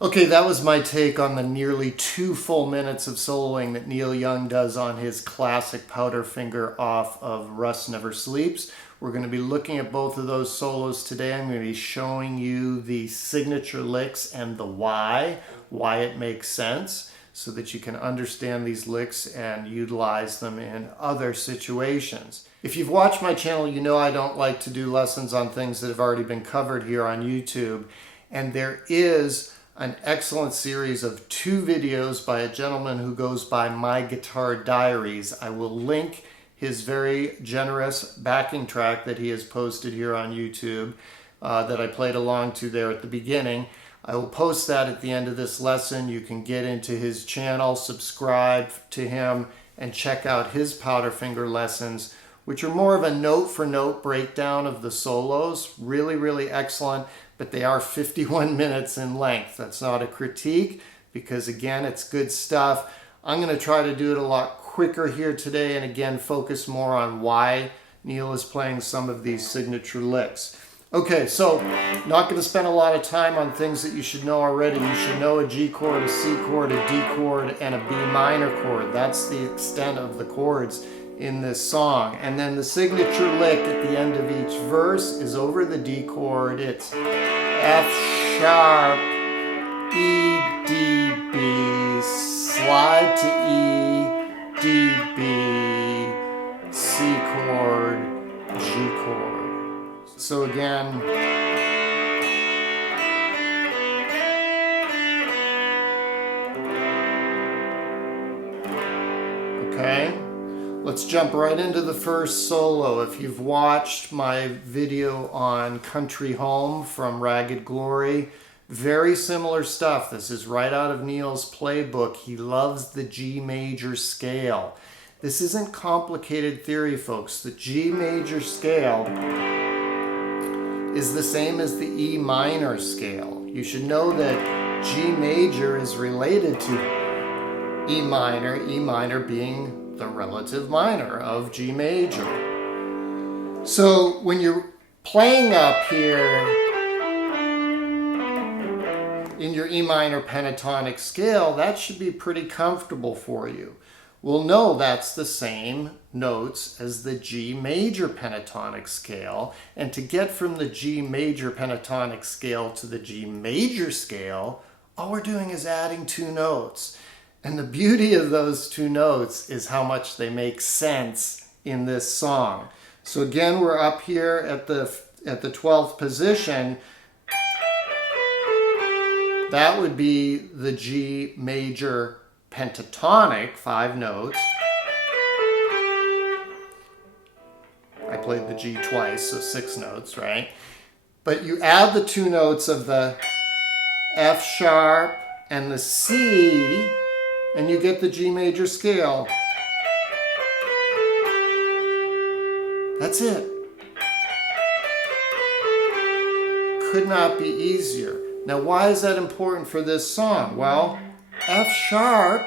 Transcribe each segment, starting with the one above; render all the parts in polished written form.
Okay, that was my take on the nearly 2 full minutes of soloing that Neil Young does on his classic Powderfinger off of Rust Never Sleeps. We're going to be looking at both of those solos today. I'm going to be showing you the signature licks and the why it makes sense, so that you can understand these licks and utilize them in other situations. If you've watched my channel, you know I don't like to do lessons on things that have already been covered here on YouTube, and there is an excellent series of 2 videos by a gentleman who goes by My Guitar Diaries. I will link his very generous backing track that he has posted here on YouTube that I played along to there at the beginning. I will post that at the end of this lesson. You can get into his channel, subscribe to him, and check out his Powderfinger lessons, which are more of a note-for-note breakdown of the solos. Really, really excellent, but they are 51 minutes in length. That's not a critique, because again, it's good stuff. I'm going to try to do it a lot quicker here today, and again, focus more on why Neil is playing some of these signature licks. Okay, so not going to spend a lot of time on things that you should know already. You should know a G chord, a C chord, a D chord, and a B minor chord. That's the extent of the chords in this song. And then the signature lick at the end of each verse is over the D chord. It's F sharp, E, D, B, slide to E, D, B, C chord, G chord. So again, okay, let's jump right into the first solo. If you've watched my video on Country Home from Ragged Glory, very similar stuff. This is right out of Neil's playbook. He loves the G major scale. This isn't complicated theory, folks. The G major scale is the same as the E minor scale. You should know that G major is related to E minor being the relative minor of G major. So when you're playing up here in your E minor pentatonic scale, that should be pretty comfortable for you. We'll know that's the same notes as the G major pentatonic scale, and to get from the G major pentatonic scale to the G major scale, all we're doing is adding 2 notes. And the beauty of those 2 notes is how much they make sense in this song. So again, we're up here at the 12th position. That would be the G major pentatonic, 5 notes. I played the G twice, so 6 notes, right? But you add the 2 notes of the F sharp and the C, and you get the G major scale. That's it. Could not be easier. Now, why is that important for this song? Well, F sharp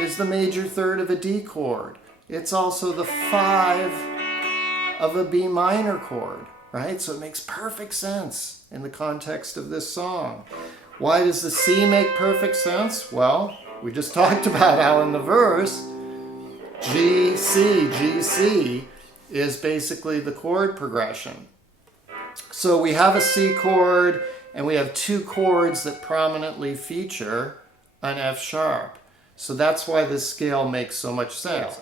is the major third of a D chord. It's also the 5 of a B minor chord, right? So it makes perfect sense in the context of this song. Why does the C make perfect sense? Well, we just talked about how in the verse, G, C is basically the chord progression. So we have a C chord, and we have 2 chords that prominently feature an F sharp. So that's why this scale makes so much sense.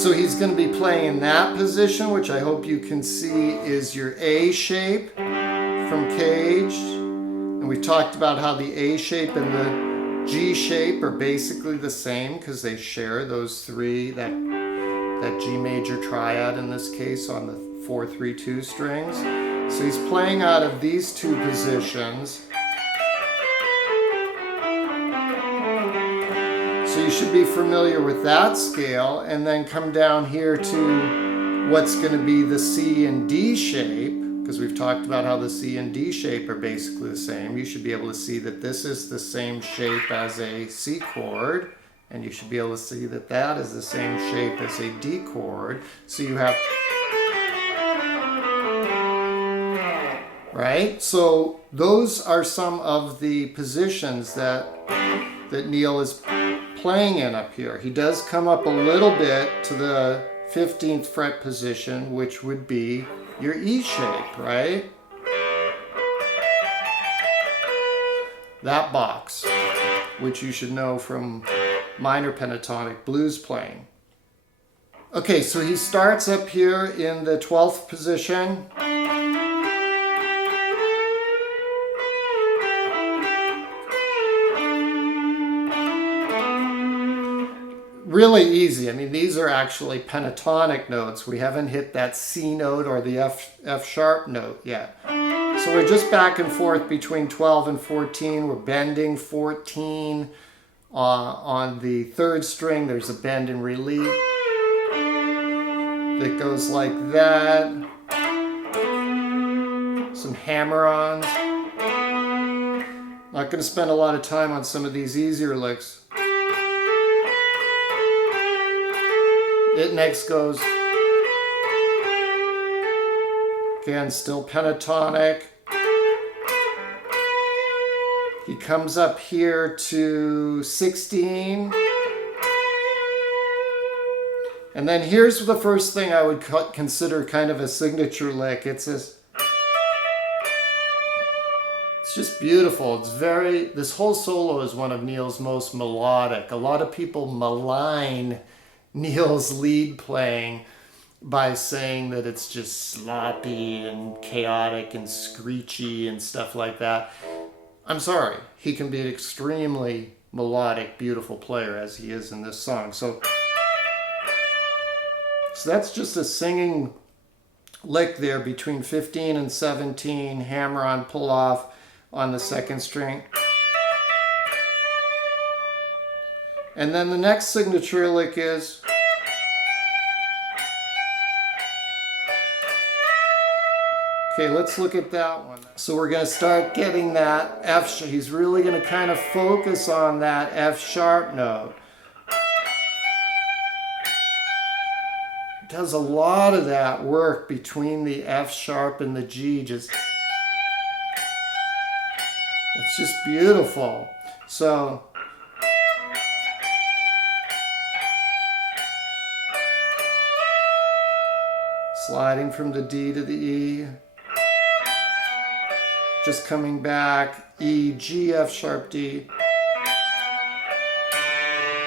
So he's going to be playing in that position, which I hope you can see is your A shape from Caged. And we talked about how the A shape and the G shape are basically the same because they share those 3, that G major triad in this case on the 4-3-2 strings. So he's playing out of these 2 positions. So you should be familiar with that scale, and then come down here to what's going to be the C and D shape, because we've talked about how the C and D shape are basically the same. You should be able to see that this is the same shape as a C chord, and you should be able to see that that is the same shape as a D chord. So you have right? So those are some of the positions that Neil is playing in up here. He does come up a little bit to the 15th fret position, which would be your E shape, right? That box, which you should know from minor pentatonic blues playing. Okay, so he starts up here in the 12th position. Really easy. I mean, these are actually pentatonic notes. We haven't hit that C note or the F sharp note yet. So we're just back and forth between 12 and 14. We're bending 14 on the 3rd string. There's a bend and relief that goes like that. Some hammer-ons. Not going to spend a lot of time on some of these easier licks. It next goes, again, still pentatonic. He comes up here to 16. And then here's the first thing I would consider kind of a signature lick. It's just beautiful. This whole solo is one of Neil's most melodic. A lot of people malign Neil's lead playing by saying that it's just sloppy and chaotic and screechy and stuff like that. I'm sorry. He can be an extremely melodic, beautiful player as he is in this song. So that's just a singing lick there between 15 and 17, hammer on, pull off on the 2nd string. And then the next signature lick is okay, let's look at that one. So we're going to start getting that F. He's really going to kind of focus on that F sharp note. Does a lot of that work between the F sharp and the G. It's just beautiful. So sliding from the D to the E. Just coming back, E, G, F sharp, D.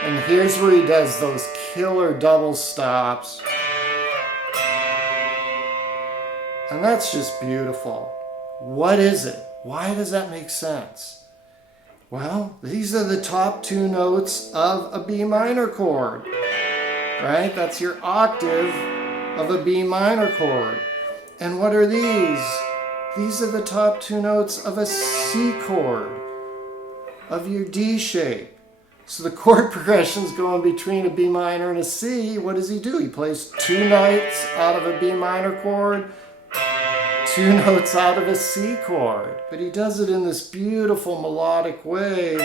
And here's where he does those killer double stops. And that's just beautiful. What is it? Why does that make sense? Well, these are the top 2 notes of a B minor chord, right? That's your octave of a B minor chord. And what are these? These are the top 2 notes of a C chord, of your D shape. So the chord progression's going between a B minor and a C. What does he do? He plays 2 notes out of a B minor chord, 2 notes out of a C chord. But he does it in this beautiful melodic way.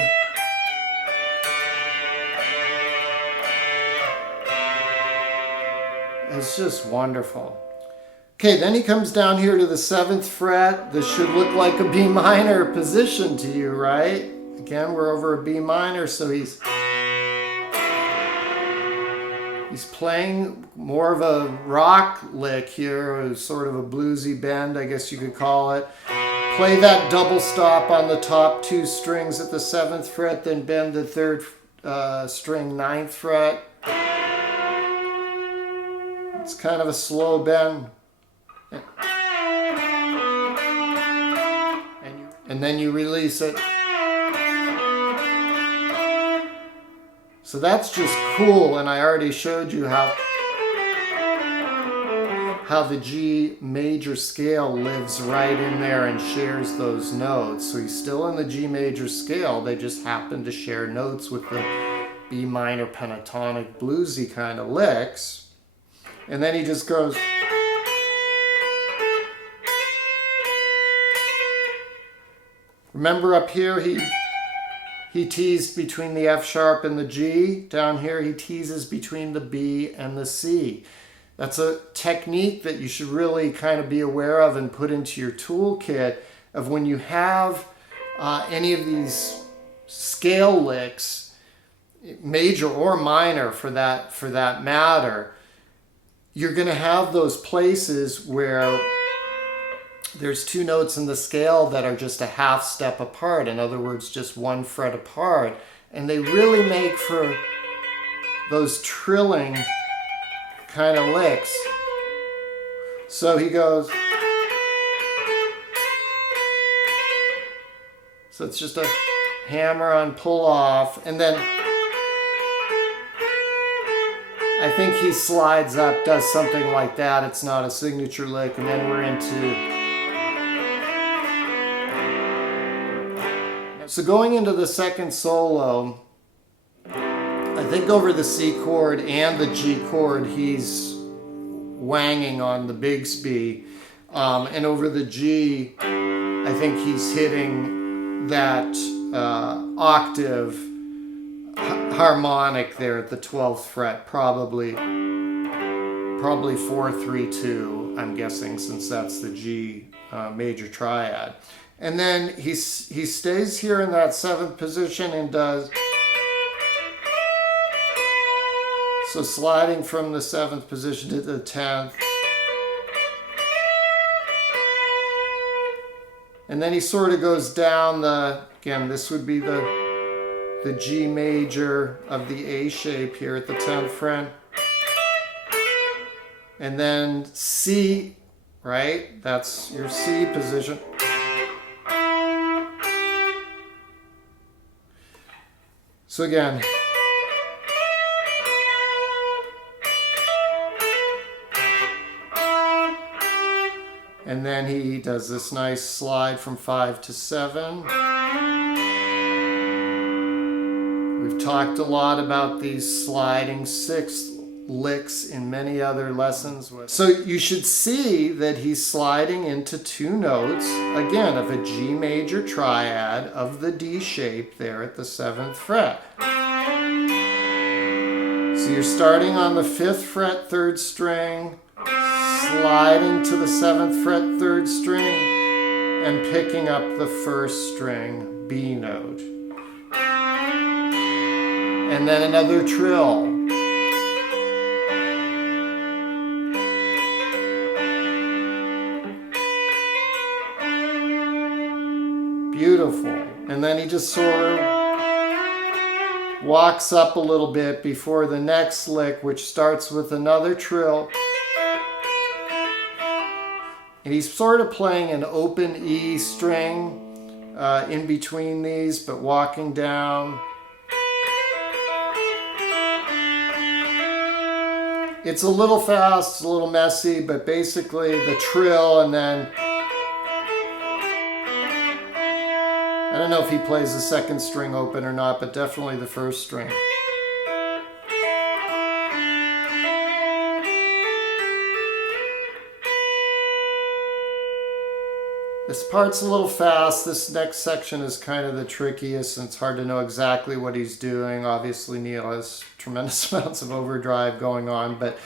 It's just wonderful. Okay, then he comes down here to the 7th fret. This should look like a B minor position to you, right? Again, we're over a B minor, so he's playing more of a rock lick here, sort of a bluesy bend, I guess you could call it. Play that double stop on the top 2 strings at the 7th fret, then bend the 3rd string 9th fret. It's kind of a slow bend. And then you release it. So that's just cool, and I already showed you how the G major scale lives right in there and shares those notes. So he's still in the G major scale, they just happen to share notes with the B minor pentatonic bluesy kind of licks. And then he just goes. Remember up here he teased between the F sharp and the G. Down here he teases between the B and the C. That's a technique that you should really kind of be aware of and put into your toolkit of when you have any of these scale licks, major or minor for that matter. You're going to have those places where there's two notes in the scale that are just a half step apart. In other words, just one fret apart. And they really make for those trilling kind of licks. So he goes. So it's just a hammer on pull off. And then I think he slides up, does something like that. It's not a signature lick. And then we're into... So going into the second solo, I think over the C chord and the G chord, he's wanging on the Bigsby. And over the G, I think he's hitting that octave harmonic there at the 12th fret, probably 4-3-2, I'm guessing, since that's the G major triad. And then he stays here in that 7th position and does, so sliding from the 7th position to the 10th. And then he sort of goes down the, again, this would be the G major of the A shape here at the 10th fret. And then C, right? That's your C position. So again, and then he does this nice slide from 5 to 7. We've talked a lot about these sliding sixth licks in many other lessons. So you should see that he's sliding into two notes, again, of a G major triad of the D shape there at the 7th fret. So you're starting on the 5th fret 3rd string, sliding to the 7th fret 3rd string, and picking up the 1st string B note. And then another trill. Beautiful. And then he just sort of walks up a little bit before the next lick, which starts with another trill. And he's sort of playing an open E string in between these, but walking down. It's a little fast, it's a little messy, but basically the trill and then I don't know if he plays the 2nd string open or not, but definitely the 1st string. This part's a little fast. This next section is kind of the trickiest, and it's hard to know exactly what he's doing. Obviously, Neil has tremendous amounts of overdrive going on, but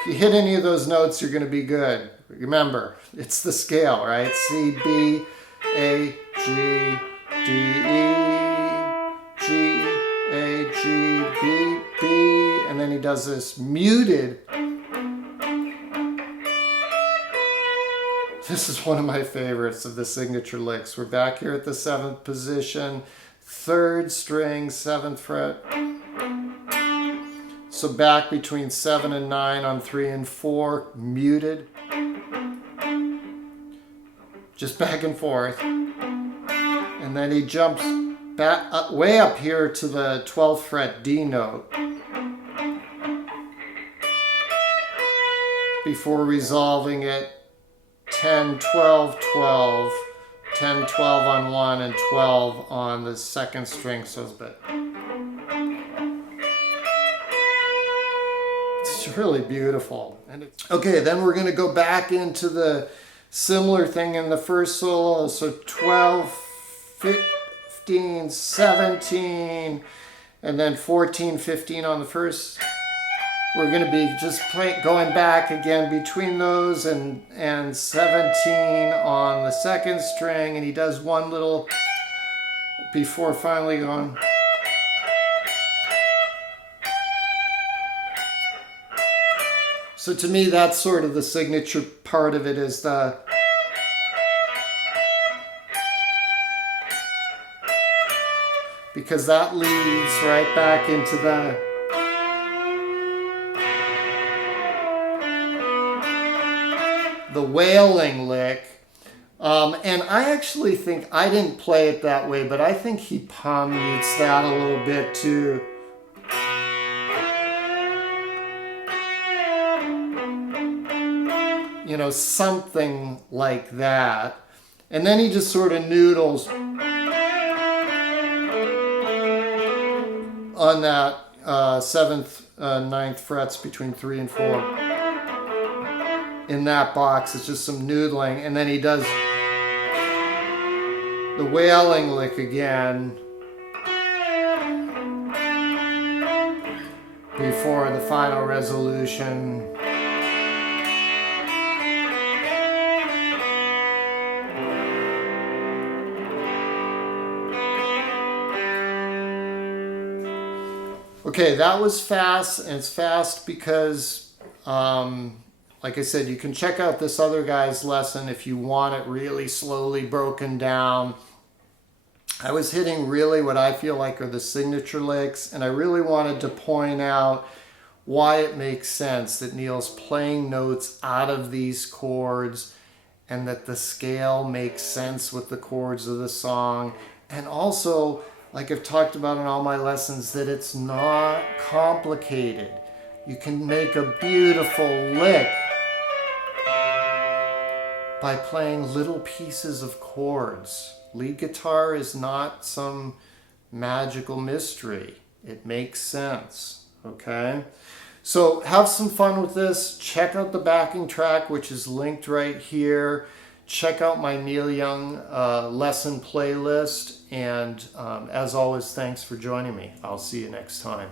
if you hit any of those notes, you're going to be good. Remember, it's the scale, right? C, B, A, G, D, E, G, A, G, B, B, and then he does this muted. This is one of my favorites of the signature licks. We're back here at the 7th position, 3rd string, 7th fret. So back between 7 and 9 on 3 and 4, muted. Just back and forth. And then he jumps back way up here to the 12th fret D note before resolving it 10, 12, 12, 10, 12 on 1 and 12 on the 2nd string. So it's really beautiful. And okay, then we're going to go back into the similar thing in the first solo. So 12, 15, 17, and then 14, 15 on the first. We're going to be just going back again between those, and 17 on the second string, and he does one little before finally going. So to me, that's sort of the signature part of it, is the because that leads right back into the wailing lick. And I actually think, I didn't play it that way, but I think he palm mutes that a little bit too. You know, something like that. And then he just sort of noodles on that 7th, 9th frets between 3 and 4. In that box, it's just some noodling. And then he does the wailing lick again before the final resolution. Okay, that was fast, and it's fast because, like I said, you can check out this other guy's lesson if you want it really slowly broken down. I was hitting really what I feel like are the signature licks, and I really wanted to point out why it makes sense that Neil's playing notes out of these chords, and that the scale makes sense with the chords of the song, and also, like I've talked about in all my lessons, that it's not complicated. You can make a beautiful lick by playing little pieces of chords. Lead guitar is not some magical mystery. It makes sense, okay? So have some fun with this. Check out the backing track, which is linked right here. Check out my Neil Young lesson playlist. And as always, thanks for joining me. I'll see you next time.